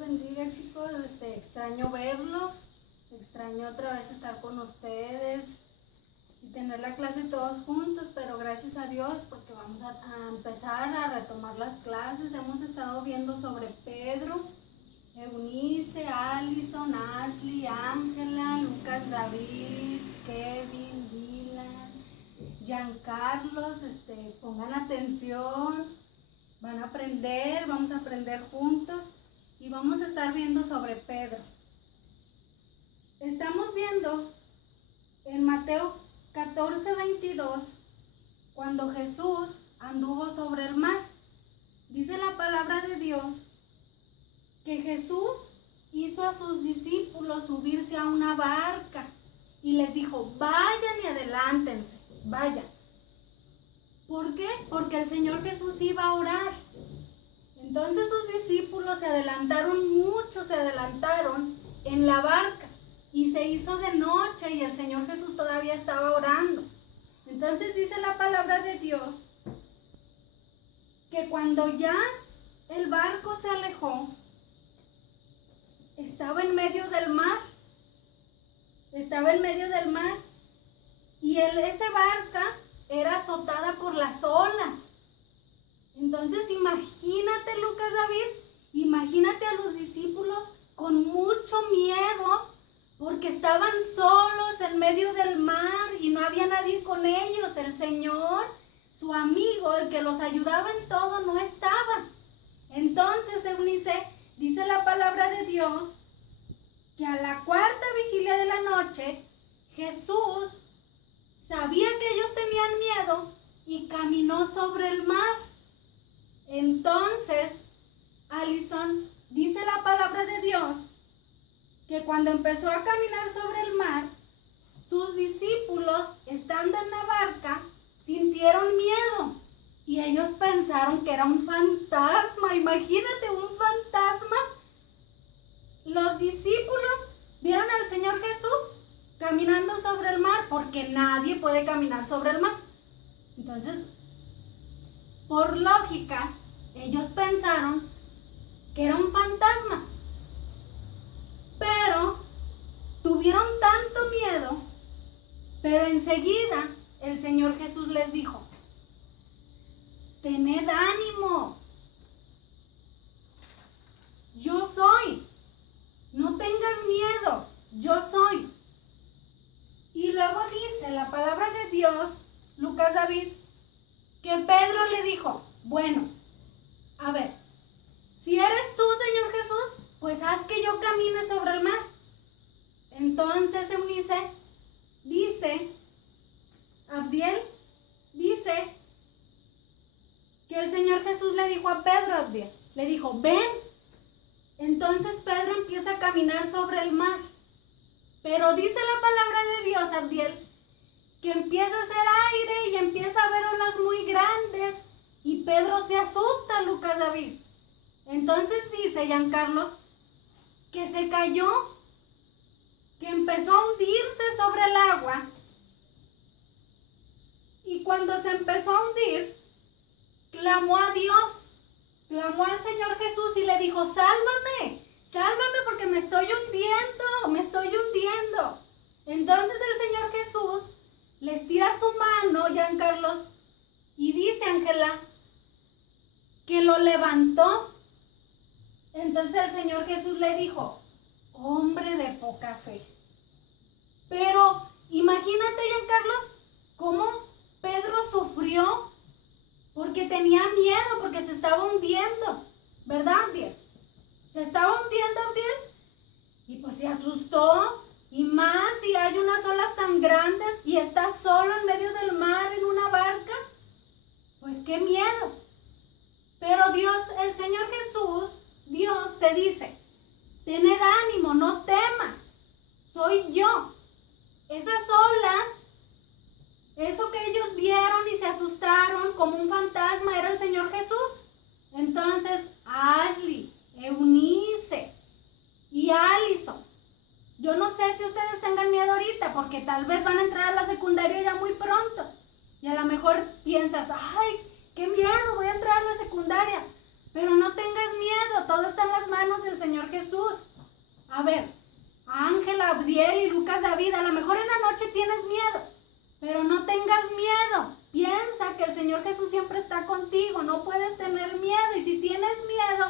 bendiga, chicos. Extraño verlos, extraño otra vez estar con ustedes y tener la clase todos juntos, pero gracias a Dios porque vamos a empezar a retomar las clases. Hemos estado viendo sobre Pedro, Eunice, Allison, Ashley, Ángela, Lucas, David, Kevin, Dylan, Giancarlos. Pongan atención, van a aprender, vamos a aprender juntos y vamos a estar viendo sobre Pedro. Estamos viendo en Mateo 14:22, cuando Jesús anduvo sobre el mar. Dice la palabra de Dios que Jesús hizo a sus discípulos subirse a una barca y les dijo: vayan y adelántense, vayan. ¿Por qué? Porque el Señor Jesús iba a orar. Entonces sus discípulos se adelantaron mucho, se adelantaron en la barca y se hizo de noche y el Señor Jesús todavía estaba orando. Entonces dice la palabra de Dios que cuando ya el barco se alejó, estaba en medio del mar, y esa barca era azotada por las olas. Entonces imagínate, Lucas, David, imagínate a los discípulos con mucho miedo porque estaban solos en medio del mar y no había nadie con ellos. El Señor, su amigo, el que los ayudaba en todo, no estaba. Entonces, Eunice, dice la palabra de Dios que a la cuarta vigilia de la noche, Jesús sabía que ellos tenían miedo y caminó sobre el mar. Entonces, Allison, dice la palabra de Dios que cuando empezó a caminar sobre el mar, sus discípulos, estando en la barca, sintieron miedo y ellos pensaron que era un fantasma. Imagínate, un fantasma. Los discípulos vieron al Señor Jesús caminando sobre el mar, porque nadie puede caminar sobre el mar. Entonces, por lógica, ellos pensaron que era un fantasma. Pero tuvieron tanto miedo, pero enseguida el Señor Jesús les dijo: tened ánimo, yo soy, no tengas miedo, yo soy. Y luego dice la palabra de Dios, Lucas, David, que Pedro le dijo: bueno, a ver, si eres tú, Señor Jesús, pues haz que yo camine sobre el mar. Entonces Eunice dice, Abdiel dice que el Señor Jesús le dijo a Pedro, Abdiel, le dijo: ven. Entonces Pedro empieza a caminar sobre el mar. Pero dice la palabra de Dios, Abdiel, que empieza a hacer aire y empieza a ver olas muy grandes y Pedro se asusta, Lucas, David. Entonces dice Giancarlos que se cayó, que empezó a hundirse sobre el agua, y cuando se empezó a hundir, clamó a Dios, clamó al Señor Jesús y le dijo: sálvame, sálvame porque me estoy hundiendo, me estoy hundiendo. Entonces el Señor Jesús les tira su mano, Giancarlos, y dice, Ángela, que lo levantó. Entonces el Señor Jesús le dijo: hombre de poca fe. Pero imagínate, Giancarlos, cómo Pedro sufrió porque tenía miedo, porque se estaba hundiendo, ¿verdad, Abdiel? Se estaba hundiendo, Abdiel, y pues se asustó, y más si hay unas olas tan grandes y está solo en medio del mar en una barca, pues qué miedo. Pero Dios, el Señor Jesús, Dios te dice: tened ánimo, no temas, soy yo. Esas olas, eso que ellos vieron y se asustaron como un fantasma, era el Señor Jesús. Entonces, Ashley, Eunice y Allison, yo no sé si ustedes tengan miedo ahorita, porque tal vez van a entrar a la secundaria ya muy pronto. Y a lo mejor piensas: ay, qué miedo, voy a entrar a la secundaria. Pero no tengas miedo, todo está en las manos del Señor Jesús. A ver, Ángela, Abdiel y Lucas David, a lo mejor en la noche tienes miedo, pero no tengas miedo. Piensa que el Señor Jesús siempre está contigo, no puedes tener miedo. Y si tienes miedo,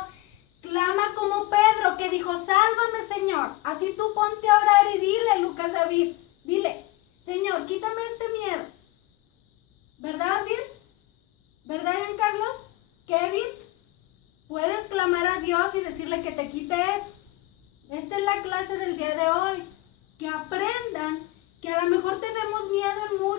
clama como Pedro, que dijo, sálvame, Señor. Así tú ponte a orar y dile, Lucas David, dile, Señor, quítame este miedo. ¿Verdad, Abdiel? ¿Verdad, Giancarlos? Kevin, puedes clamar a Dios y decirle que te quite eso. Esta es la clase del día de hoy. Que aprendan que a lo mejor tenemos miedo en mucho.